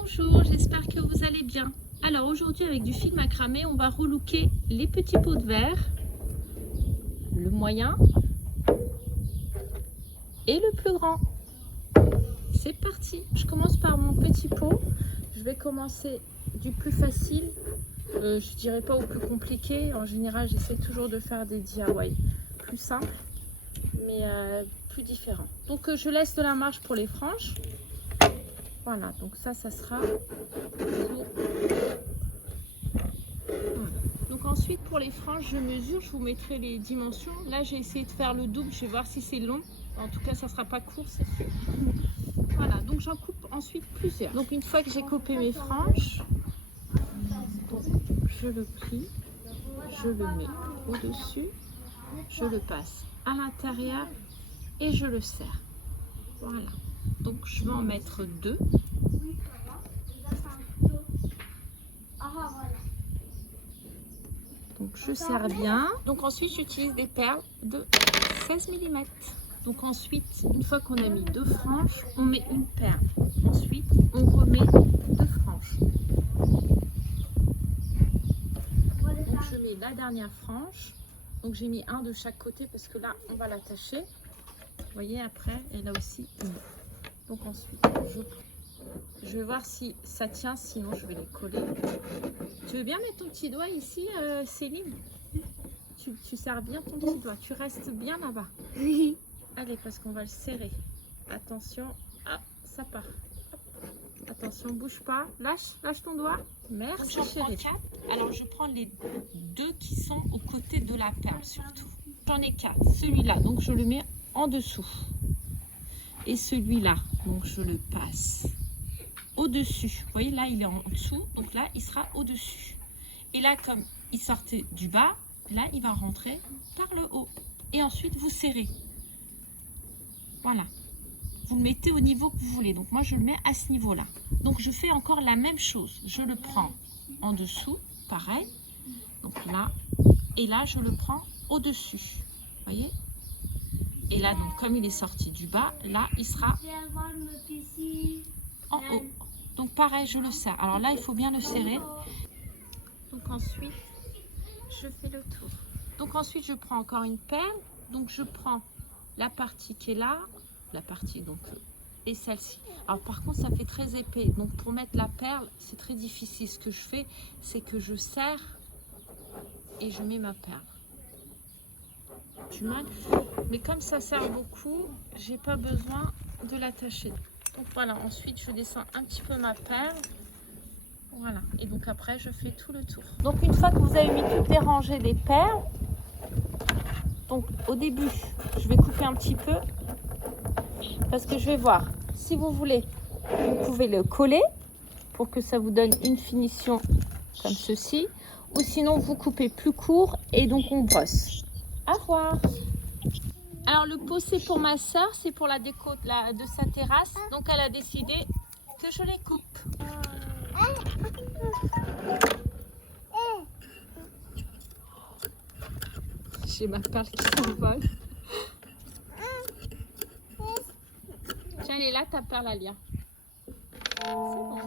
Bonjour, j'espère que vous allez bien. Alors aujourd'hui avec du fil macramé, on va relooker les petits pots de verre, le moyen et le plus grand. C'est parti. Je commence par mon petit pot. Je vais commencer du plus facile. Je dirais pas au plus compliqué. En général, j'essaie toujours de faire des DIY plus simples, mais plus différents. Donc je laisse de la marge pour les franges. Voilà, donc ça sera pour... Voilà. Donc ensuite pour les franges, je mesure, je vous mettrai les dimensions. Là j'ai essayé de faire le double, je vais voir si c'est long. En tout cas ça sera pas court, c'est sûr. Voilà, donc j'en coupe ensuite plusieurs. Donc une fois que j'ai coupé mes franges, je le plie, je le mets au-dessus, je le passe à l'intérieur et je le serre. Voilà, donc je vais en mettre deux. Donc je serre bien. Donc ensuite j'utilise des perles de 16 mm. Donc ensuite, une fois qu'on a mis deux franges, on met une perle. Ensuite, on remet deux franges. Donc je mets la dernière frange. Donc j'ai mis un de chaque côté parce que là, on va l'attacher. Vous voyez, après, elle a aussi une. Donc ensuite, je vais voir si ça tient, sinon je vais les coller. Tu veux bien mettre ton petit doigt ici, Céline? Tu serres bien ton petit doigt, tu restes bien là-bas. Oui. Allez, parce qu'on va le serrer. Attention, ah, ça part. Hop. Attention, bouge pas. Lâche ton doigt. Merci chérie. Alors je prends les deux qui sont aux côtés de la perle surtout. J'en ai 4. Celui-là, donc je le mets en dessous. Et celui-là, donc je le passe au-dessus. Vous voyez, là il est en dessous, donc là il sera au-dessus. Et là, comme il sortait du bas, là il va rentrer par le haut. Et ensuite vous serrez. Voilà. Vous le mettez au niveau que vous voulez. Donc moi je le mets à ce niveau-là. Donc je fais encore la même chose. Je le prends en dessous, pareil. Donc là, et là je le prends au-dessus. Vous voyez? Et là, donc comme il est sorti du bas, là il sera en haut. Donc pareil, je le serre. Alors là, il faut bien le serrer. Donc ensuite, je fais le tour. Donc ensuite, je prends encore une perle. Donc je prends la partie qui est là, la partie donc et celle-ci. Alors par contre, ça fait très épais. Donc pour mettre la perle, c'est très difficile. Ce que je fais, c'est que je serre et je mets ma perle. Mais comme ça sert beaucoup, j'ai pas besoin de l'attacher. Donc voilà, ensuite je descends un petit peu ma perle. Voilà, et donc après je fais tout le tour. Donc une fois que vous avez mis toutes les rangées des perles, donc au début je vais couper un petit peu parce que je vais voir. Si vous voulez, vous pouvez le coller pour que ça vous donne une finition comme ceci, ou sinon vous coupez plus court et donc on brosse. Au revoir. Alors le pot c'est pour ma soeur, c'est pour la déco de sa terrasse, donc elle a décidé que je les coupe. J'ai ma perle qui s'envole. Tiens, elle est là ta perle, Alia. C'est bon.